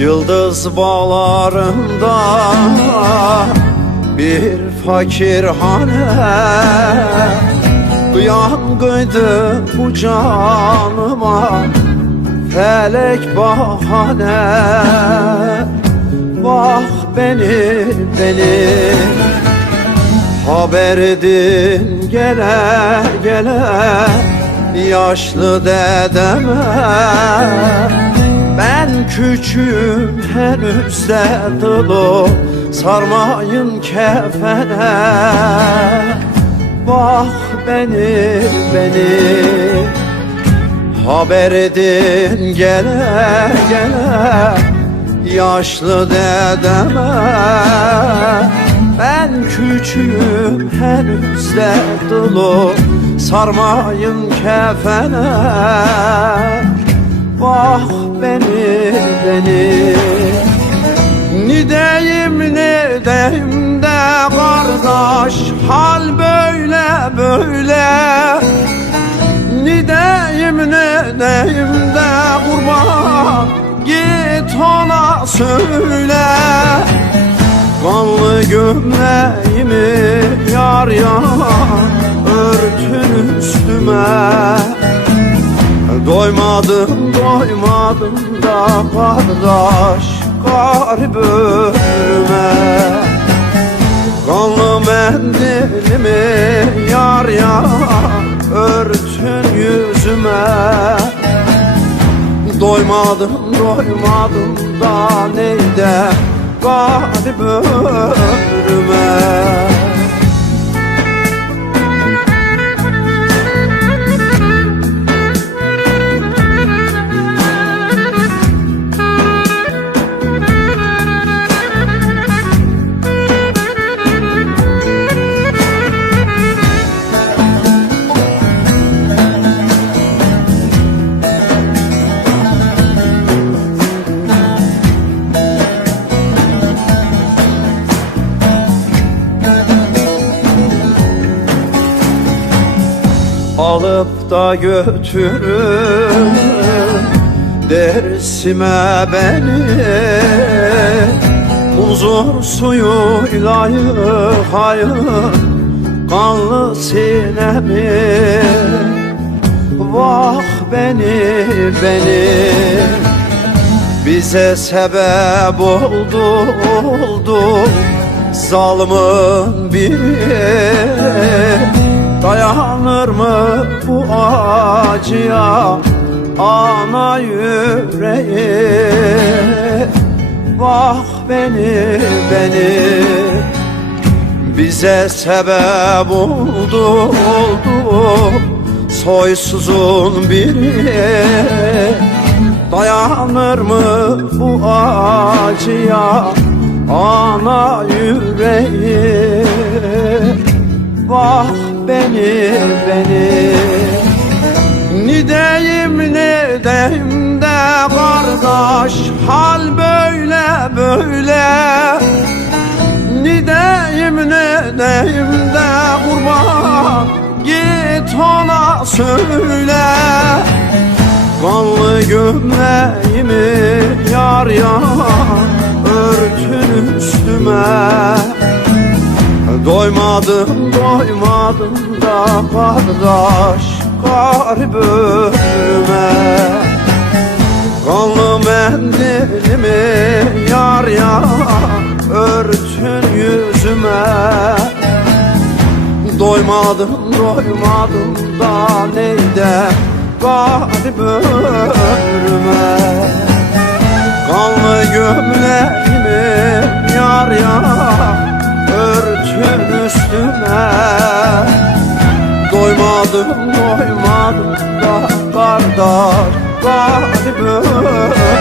Yıldız bağlarında bir fakir hane, kıyan kıydı bu canıma felek bahane. Bak beni haber edin gele yaşlı dedeme. Ben küçüğüm henüz de dolu, sarmayın kefene. Bak beni haber edin gele yaşlı dedeme. Ben küçüğüm henüz de dolu, sarmayın kefene. Bak beni ne deyim de kardeş, hal böyle. Ne deyim de kurban, git ona söyle. Kanlı gömleğimi yar örtün üstüme. Doymadım da kardeş garip ölüme. Kanlı mendilimi yar örtün yüzüme. Doymadım da neyde garip ölüme. Alıp da götürün Dersime beni, huzur suyuyla yıkayın kanlı sinemi. Vah beni bize sebep oldu zalımın biri. Dayanır mı bu acıya ana yüreği? Vah beni bize sebep oldu soysuzun biri. Dayanır mı bu acıya ana yüreği? Vah beni ne deyim de kardeş, hal böyle. Ne deyim de kurban, git ona söyle. Kanlı gömleğimi Doymadım, doymadım da kardeş garip ölüme. Kanlı mendilimi yar ya örtün yüzüme. Doymadım, doymadım da neyden garip ölüme. Kanlı gömleğimi yar ya örtün üstüme. Doymadım, doymadım da kardeş garip ölüme.